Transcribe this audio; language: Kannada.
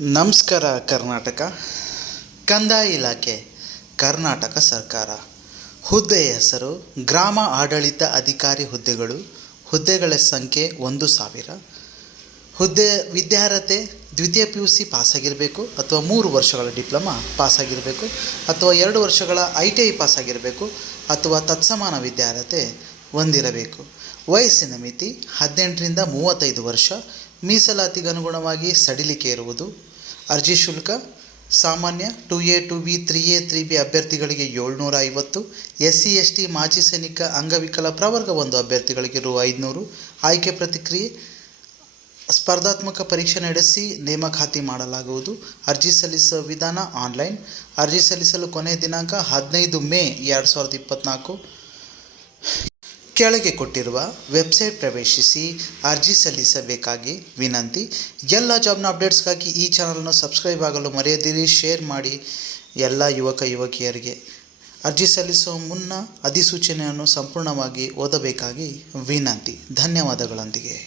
ನಮಸ್ಕಾರ ಕರ್ನಾಟಕ. ಕಂದಾಯ ಇಲಾಖೆ, ಕರ್ನಾಟಕ ಸರ್ಕಾರ. ಹುದ್ದೆಯ ಹೆಸರು ಗ್ರಾಮ ಆಡಳಿತ ಅಧಿಕಾರಿ ಹುದ್ದೆಗಳು. ಹುದ್ದೆಗಳ ಸಂಖ್ಯೆ 1000. ಹುದ್ದೆ ವಿದ್ಯಾರ್ಹತೆ ದ್ವಿತೀಯ PUC ಪಾಸಾಗಿರಬೇಕು ಅಥವಾ 3 ವರ್ಷಗಳ ಡಿಪ್ಲೊಮಾ ಪಾಸಾಗಿರಬೇಕು ಅಥವಾ 2 ವರ್ಷಗಳ ITI ಪಾಸಾಗಿರಬೇಕು ಅಥವಾ ತತ್ಸಮಾನ ವಿದ್ಯಾರ್ಹತೆ ಹೊಂದಿರಬೇಕು. ವಯಸ್ಸಿನ ಮಿತಿ 18ರಿಂದ 35 ವರ್ಷ. ಮೀಸಲಾತಿಗೆ ಅನುಗುಣವಾಗಿ ಸಡಿಲಿಕೆ ಇರುವುದು. ಅರ್ಜಿ ಶುಲ್ಕ ಸಾಮಾನ್ಯ 2A 2B 3A 3B ಅಭ್ಯರ್ಥಿಗಳಿಗೆ 750, SC ST ಮಾಜಿ ಸೈನಿಕ ಅಂಗವಿಕಲ ಪ್ರವರ್ಗ 1 ಅಭ್ಯರ್ಥಿಗಳಿಗೆ ರು 500. ಆಯ್ಕೆ ಪ್ರತಿಕ್ರಿಯೆ ಸ್ಪರ್ಧಾತ್ಮಕ ಪರೀಕ್ಷೆ ನಡೆಸಿ ನೇಮಕಾತಿ ಮಾಡಲಾಗುವುದು. ಅರ್ಜಿ ಸಲ್ಲಿಸುವ ವಿಧಾನ ಆನ್ಲೈನ್. ಅರ್ಜಿ ಸಲ್ಲಿಸಲು ಕೊನೆಯ ದಿನಾಂಕ 15 ಮೇ 2024. ಕೆಳಗೆ ಕೊಟ್ಟಿರುವ ವೆಬ್ಸೈಟ್ ಪ್ರವೇಶಿಸಿ ಅರ್ಜಿ ಸಲ್ಲಿಸಬೇಕಾಗಿ ವಿನಂತಿ. ಎಲ್ಲ ಜಾಬ್ನ ಅಪ್ಡೇಟ್ಸ್ಗಾಗಿ ಈ ಚಾನಲನ್ನು ಸಬ್ಸ್ಕ್ರೈಬ್ ಆಗಲು ಮರೆಯದಿರಿ. ಶೇರ್ ಮಾಡಿ ಎಲ್ಲ ಯುವಕ ಯುವಕಿಯರಿಗೆ. ಅರ್ಜಿ ಸಲ್ಲಿಸುವ ಮುನ್ನ ಅಧಿಸೂಚನೆಯನ್ನು ಸಂಪೂರ್ಣವಾಗಿ ಓದಬೇಕಾಗಿ ವಿನಂತಿ. ಧನ್ಯವಾದಗಳೊಂದಿಗೆ.